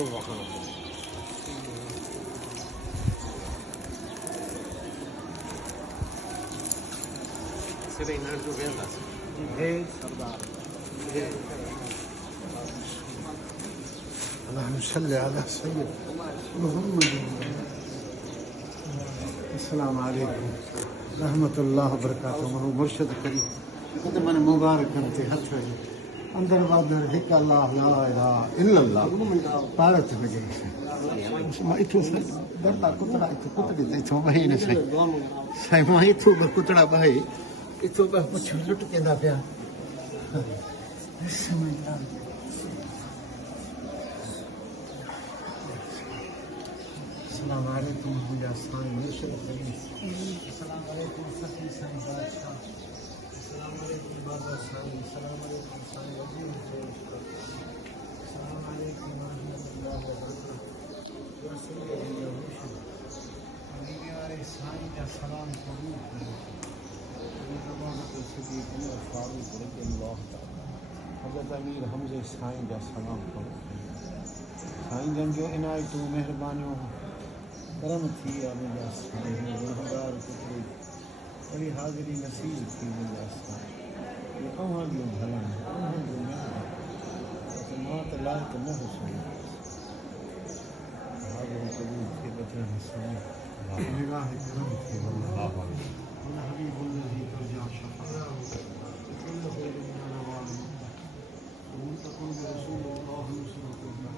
تو وہاں سر جو سردار اللهم صل على سيدنا محمد. السلام علیکم رحمت اللہ وبرکاتہ. مرشد کریم قدمن مبارک کرتے ہتھ اندر وادر ہک اللہ لا الہ الا اللہ پارت لگے ما اتو درتا کتڑا اتو کتڑی تے تو بہی نہ سائیں ما اتو کتڑا بہی اتو پچھ لٹ کیندا پیا. بسم اللہ. السلام علیکم یا سائیں مرشد کریم. السلام علیکم سخی سائیں بادشاہ. السلام علیکم بابا سائیں. السلام علیکم سائیں وزیر دوست. السلام علیکم ورحمۃ اللہ وبرکاتہ. یا سیدی یا مرشد میرے سائیں کا سلام قبول کرو. زبانت صدیق عمر فاروق رضی اللہ تعالی حضرت امیر حمزہ سائیں کا سلام کرو. سائیں جن جو عنایت مہربانیوں کرم تھی مجھا سائیں گنہگار کتری بڑی حاضری نصیب تھی مجھا سائیں. یہ اوہاں جو بھلا ہے اوہاں جو مہر مات لائق نہ ہو سائیں. حاضری قبول تھی بچن سائیں نگاہ کرم تھی واللہ حبیب الذی ترجع شفاعت کل خیر من نوال ومنتقم برسول اللہ نصرت اللہ.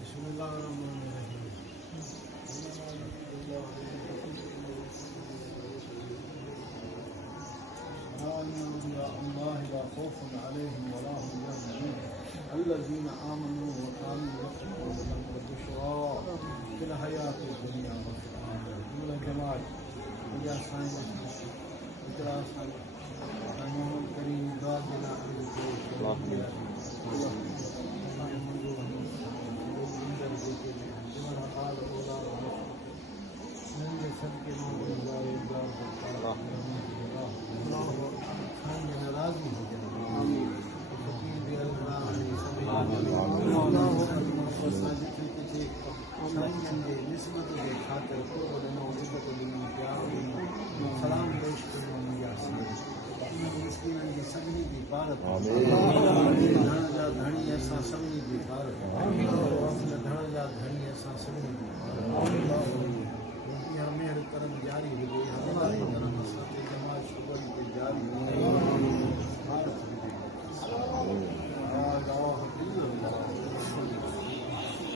بسم اللہ الرحمن الرحیم. أولياء الله لا خوف عليهم ولا هم يحزنون الذين آمنوا وكانوا يتقون لهم البشرى في الحياة الدنيا وفي الآخرة. من الجمال يا سائل اقرا سائل الكريم دادنا سلام پیش کرنا